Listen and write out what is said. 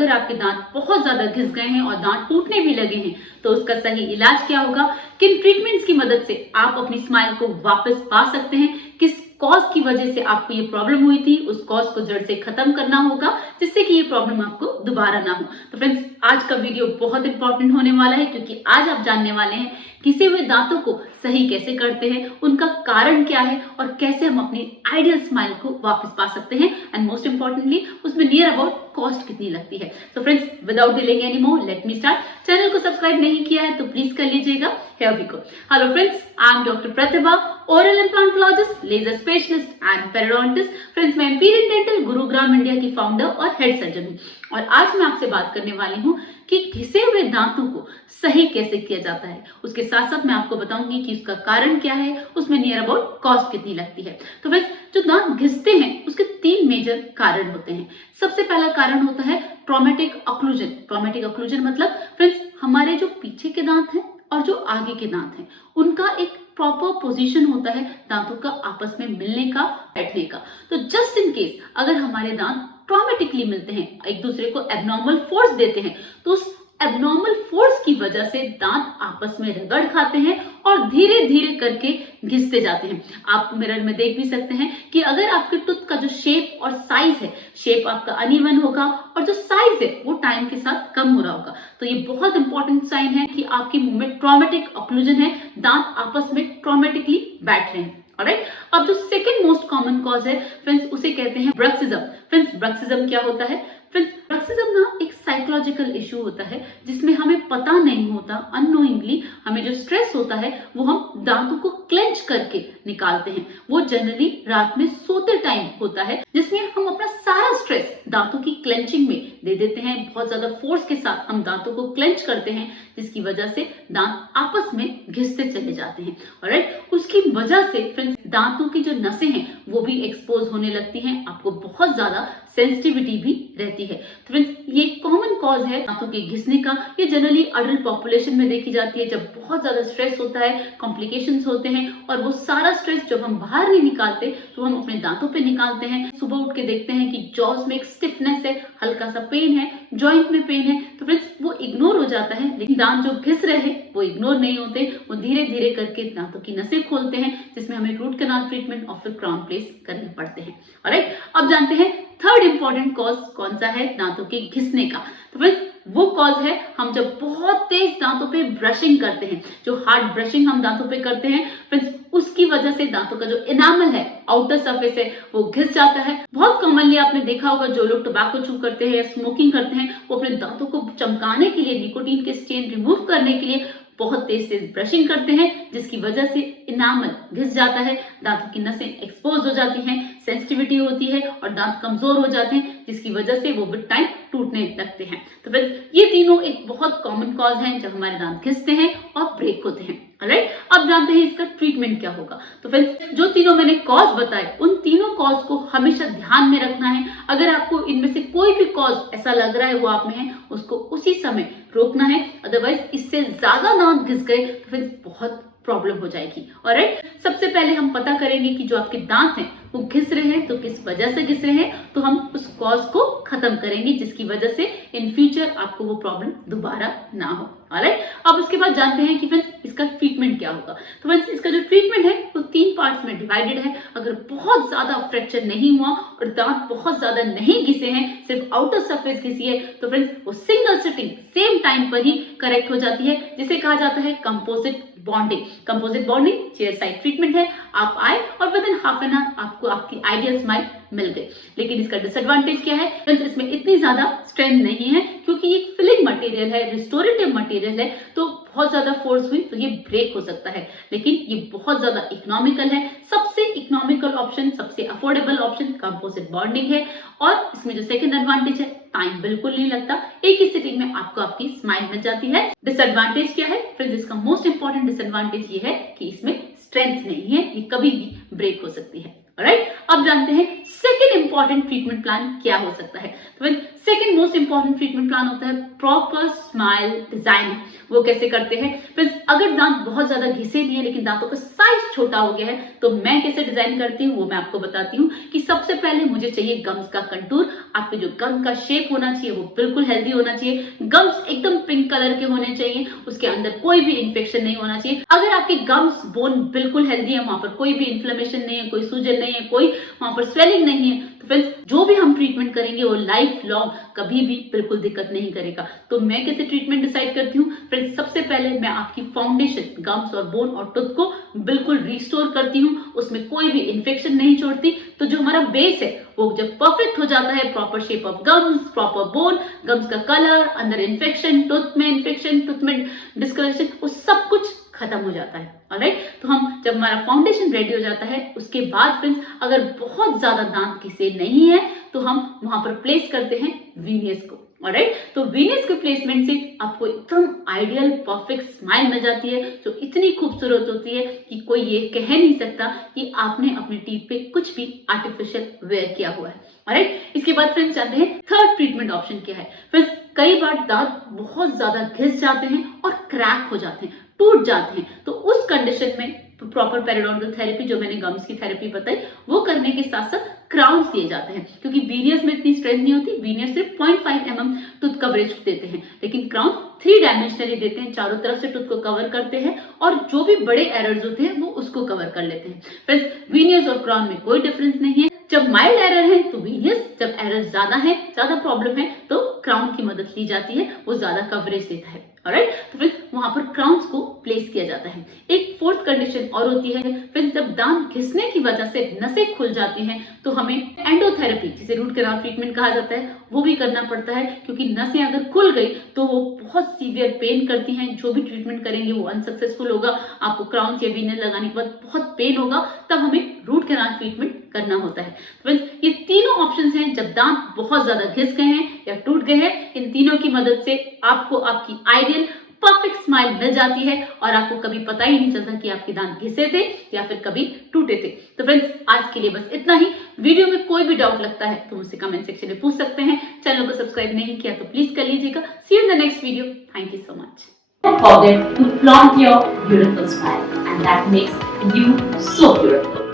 अगर आपके दांत बहुत ज्यादा घिस गए हैं और दांत टूटने भी लगे हैं तो उसका सही इलाज क्या होगा, किन ट्रीटमेंट्स की मदद से आप अपनी स्माइल को वापस पा सकते हैं, किस कॉज की वजह से आपको ये प्रॉब्लम हुई थी, उस कॉज को जड़ से खत्म करना होगा जिससे कि ये प्रॉब्लम आपको दोबारा ना हो। तो फ्रेंड्स, आज का वीडियो बहुत इंपॉर्टेंट होने वाला है क्योंकि आज आप जानने वाले हैं घिसे हुए दांतों को सही कैसे करते हैं, उनका कारण क्या है और कैसे हम अपनी आइडियल स्माइल को वापस पा सकते हैं, एंड मोस्ट इंपॉर्टेंटली उसमें नियर अबाउट कॉस्ट कितनी लगती है। तो friends, without delaying any more, let me start. Channel को सब्सक्राइब नहीं किया है तो प्लीज कर लीजिएगा। Here we go. Hello friends, I am Dr. Pratibha, oral implantologist, laser specialist and periodontist. Friends, मैं Imperial Dental गुरुग्राम इंडिया की फाउंडर और हेड सर्जन हूँ और आज मैं आपसे बात करने वाली हूँ कि घिसे हुए दांतों को सही कैसे किया जाता है। उसके साथ साथ मैं आपको बताऊंगी कि उसका कारण क्या है, उसमें नियर अबाउट कॉस्ट कितनी लगती है। तो फ्रेंड्स, जो दांत घिसते हैं उसके 3 मेजर कारण होते हैं। सबसे पहला कारण होता है ट्रॉमेटिक ऑक्लूजन। ट्रॉमेटिक ऑक्लूजन मतलब फ्रेंड्स, हमारे जो पीछे के दांत हैं और जो आगे के दांत हैं उनका एक प्रॉपर पोजीशन होता है दांतों का आपस में मिलने का, बैठने का। तो जस्ट इन केस अगर हमारे दांत ट्रॉमेटिकली मिलते हैं, एक दूसरे को एबनॉर्मल फोर्स देते हैं, तो उस एबनॉर्मल फोर्स की वजह से दांत आपस में रगड़ खाते हैं और धीरे धीरे करके घिसते जाते हैं। आप मिरर में देख भी सकते हैं कि अगर आपके टूथ का जो शेप और साइज है, शेप आपका अनइवन होगा और जो साइज है वो टाइम के साथ कम हो रहा होगा। तो ये बहुत इंपॉर्टेंट साइन है कि आपके मुंह में ट्रॉमेटिक ऑक्लूजन है, दांत आपस में ट्रॉमेटिकली बैठ रहे हैं। ऑलराइट, अब जो सेकंड मोस्ट कॉमन कॉज है फ्रेंड्स, उसे कहते हैं ब्रक्सिज्म। फ्रेंड्स, ब्रक्सिज्म क्या होता है? फ्रेंड्स, ब्रक्सिज्म ना एक साइकोलॉजिकल इशू होता है जिसमें हमें पता नहीं होता, अननोइंगली हमें जो स्ट्रेस होता है वो हम दांतों को क्लेंच करके निकालते हैं। वो जनरली रात में सोते टाइम होता है जिसमें हम अपना सारा स्ट्रेस दांतों की क्लेंचिंग में दे देते हैं। बहुत ज्यादा फोर्स के साथ हम दांतों को क्लेंच करते हैं जिसकी वजह से दांत आपस में घिसते चले जाते हैं। ऑलराइट, उसकी वजह से फ्रेंड्स दांतों की जो नसें हैं वो भी एक्सपोज होने लगती हैं, आपको बहुत ज्यादा सेंसिटिविटी भी रहती है। तो फ्रेंड्स, ये कॉमन कॉज है दांतों के घिसने का। ये जनरली अडल्ट पॉपुलेशन में देखी जाती है जब बहुत ज्यादा स्ट्रेस होता है, कॉम्प्लिकेशंस होते हैं और वो सारा स्ट्रेस जब हम बाहर नहीं निकालते तो हम अपने दांतों पे निकालते हैं। सुबह उठ के देखते हैं कि जॉस में एक स्टिफनेस है, हल्का सा पेन है, जॉइंट में पेन है, तो फ्रेंड्स वो इग्नोर हो जाता है। लेकिन दांत जो घिस रहे हैं वो इग्नोर नहीं होते, वो धीरे धीरे करके दांतों की नसें खोलते हैं जिसमें हमें रूट कैनाल ट्रीटमेंट और फिर क्राउन प्लेस करने पड़ते हैं। ऑलराइट, अब जानते हैं थर्ड इंपॉर्टेंट कॉज कौन सा है दांतों के घिसने का। तो फ्रेंड्स, वो कॉज है हम जब बहुत तेज दांतों पे ब्रशिंग करते हैं, जो हार्ड ब्रशिंग हम दांतों पे करते हैं फ्रेंड्स, उसकी वजह से दांतों का जो इनामल है, आउटर सरफेस है, वो घिस जाता है। बहुत कॉमनली आपने देखा होगा जो लोग टोबैको चू करते हैं या स्मोकिंग करते हैं वो अपने दांतों को चमकाने के लिए, निकोटीन के स्टेन रिमूव करने के लिए बहुत तेज तेज ब्रशिंग करते हैं जिसकी वजह से इनामल घिस जाता है, दांतों की नसें एक्सपोज हो जाती हैं, सेंसिटिविटी होती है और दांत कमजोर हो जाते हैं जिसकी वजह से वो विद टाइम टूटने लगते हैं। तो फिर ये तीनों एक बहुत कॉमन कॉज हैं जब हमारे दांत घिसते हैं और ब्रेक होते हैं। ऑलराइट, अब जानते हैं इसका ट्रीटमेंट क्या होगा। तो फ्रेंड्स, जो तीनों मैंने कॉज बताए उन तीनों कॉज को हमेशा ध्यान में रखना है। अगर आपको इनमें से कोई भी कॉज ऐसा लग रहा है वो आप में है, उसको उसी समय रोकना है, अदरवाइज इससे ज्यादा दांत घिस गए तो फिर बहुत प्रॉब्लम हो जाएगी। ऑलराइट, सबसे पहले हम पता करेंगे कि जो आपके दांत हैं वो घिस रहे हैं तो किस वजह से घिस रहे हैं, तो हम उस कॉज को खत्म करेंगे जिसकी वजह से इन फ्यूचर आपको वो प्रॉब्लम दोबारा ना हो। ऑलराइट, अब उसके बाद जानते हैं कि फ्रेंड्स इसका ट्रीटमेंट क्या होगा। तो फ्रेंड्स, इसका जो ट्रीटमेंट है वो 3 पार्ट्स में डिवाइडेड है। अगर बहुत ज्यादा फ्रैक्चर नहीं हुआ और दांत बहुत ज्यादा नहीं घिसे हैं, सिर्फ आउटर सरफेस घिसी है, तो फ्रेंड्स वो सिंगल सिटिंग सेम टाइम पर ही करेक्ट हो जाती है, जिसे कहा जाता है composite bonding. Composite bonding chair side treatment है। आप आए और with in half an hour आपको आपकी आइडियल स्माइल मिल गई। लेकिन इसका डिसएडवांटेज क्या है फ्रेंड्स, इसमें इतनी ज्यादा स्ट्रेंथ नहीं है क्योंकि ये फिलिंग मटेरियल है, रिस्टोरेटिव मटेरियल है, तो बहुत ज्यादा फोर्स हुई तो ये ब्रेक हो सकता है। लेकिन ये बहुत ज्यादा इकोनॉमिकल है। सबसे इकोनॉमिकल ऑप्शन, सबसे अफोर्डेबल ऑप्शन कंपोजिट बॉन्डिंग है। और इसमें जो सेकंड एडवांटेज है, टाइम बिल्कुल नहीं लगता, एक ही सिटिंग में आपको आपकी स्माइल मिल जाती है। डिसएडवांटेज क्या है फ्रेंड्स, इसका मोस्ट इंपॉर्टेंट डिसएडवांटेज ये है कि इसमें स्ट्रेंथ नहीं है, ये कभी भी ब्रेक हो सकती है। ऑलराइट, अब जानते हैं सेकेंड इंपॉर्टेंट ट्रीटमेंट प्लान क्या हो सकता है? तो second most important treatment plan होता है प्रॉपर स्माइल डिजाइन। वो कैसे करते हैं फ्रेंड्स? अगर दांत बहुत ज्यादा घिसे दिए लेकिन दांतों का साइज छोटा हो गया है तो मैं कैसे डिजाइन करती हूँ वो मैं आपको बताती हूँ कि सबसे पहले मुझे चाहिए गम्स का कंटूर। आपके जो गम का शेप होना चाहिए वो बिल्कुल हेल्दी होना चाहिए। गम्स एकदम पिंक कलर के होने चाहिए, उसके अंदर कोई भी इंफेक्शन नहीं होना चाहिए। अगर आपके गम्स बोन बिल्कुल हेल्दी है, वहां पर कोई भी इन्फ्लेमेशन नहीं है, कोई सूजन नहीं है, कोई वहां पर स्वेलिंग नहीं है, तो फ्रेंड्स जो भी हम ट्रीटमेंट करेंगे वो लाइफ लॉन्ग कभी भी बिल्कुल दिक्कत नहीं करेगा। तो मैं कैसे ट्रीटमेंट डिसाइड करती हूँ फ्रेंड्स? सबसे पहले मैं आपकी फाउंडेशन गम्स और बोन और टूथ को बिल्कुल रिस्टोर करती हूँ, उसमें कोई भी इन्फेक्शन नहीं छोड़ती। तो जो हमारा बेस है वो जब परफेक्ट हो जाता है, proper shape of gums, proper bone, gums का कलर, अंदर इन्फेक्शन, टूथ में डिस्कलरेशन, वो सब कुछ खत्म हो जाता है। ऑलराइट, तो हम जब हमारा फाउंडेशन रेडी हो जाता है उसके बाद फ्रेंड्स अगर बहुत ज्यादा दांत घिसे नहीं है तो हम वहां पर प्लेस करते हैं वीनियस को। ऑलराइट, तो वीनियस के प्लेसमेंट से आपको एकदम आइडियल परफेक्ट स्माइल मिल जाती है जो इतनी खूबसूरत होती है कि कोई ये कह नहीं सकता कि आपने अपने टीथ पे कुछ भी आर्टिफिशियल वेयर किया हुआ है। ऑलराइट, इसके बाद फ्रेंड्स जानते हैं थर्ड ट्रीटमेंट ऑप्शन क्या है। फ्रेंड्स कई बार दांत बहुत ज्यादा घिस जाते हैं और क्रैक हो जाते हैं, टूट जाते हैं, तो उस कंडीशन में प्रॉपर पेरिडोंटल थेरेपी जो मैंने गम्स की थेरेपी बताई वो करने के साथ साथ क्राउन्स दिए जाते हैं, क्योंकि वीनियस में इतनी स्ट्रेंथ नहीं होती। वीनियस सिर्फ 0.5 mm टूथ कवरेज देते हैं, लेकिन क्राउन 3 डायमेंशनली देते हैं, चारों तरफ से टूथ को कवर करते हैं और जो भी बड़े एरर्स होते हैं वो उसको कवर कर लेते हैं। फ्रेंड्स वीनियस और क्राउन में कोई डिफरेंस नहीं है। जब माइल्ड एरर है तो वीनियस, जब एरर ज्यादा है, ज्यादा प्रॉब्लम है तो क्राउन की मदद ली जाती है, वो ज्यादा कवरेज देता है। ऑलराइट, तो फिर वहां पर क्राउन्स को प्लेस किया जाता है। एक फोर्थ कंडीशन और होती है, फिर जब दांत घिसने की वजह से नसें खुल जाती हैं तो हमें एंडोथेरेपी, जिसे रूट कैनाल ट्रीटमेंट कहा जाता है, वो भी करना पड़ता है, क्योंकि नसें अगर खुल गई तो वो बहुत सीवियर पेन करती हैं। जो भी ट्रीटमेंट करेंगे वो अनसक्सेसफुल होगा, आपको क्राउन्स या वीनियस लगाने के बाद बहुत पेन होगा, तब हमें रूट कैनाल ट्रीटमेंट करना होता है। फ्रेंड्स ये तीनों ऑप्शंस हैं जब दांत बहुत ज्यादा घिस गए हैं या टूट गए हैं, इन तीनों की मदद से आपको आपकी आइडियल परफेक्ट स्माइल मिल जाती है और आपको कभी पता ही नहीं चलता कि आपके दांत घिसे थे या फिर कभी टूटे थे। तो फ्रेंड्स आज के लिए बस इतना ही। वीडियो में कोई भी डाउट लगता है तो मुझसे कमेंट सेक्शन में पूछ सकते हैं। चैनल को सब्सक्राइब नहीं किया तो प्लीज कर लीजिएगा। See you in the next video. Thank you so much. Don't forget to flaunt your beautiful smile, and that makes you so beautiful.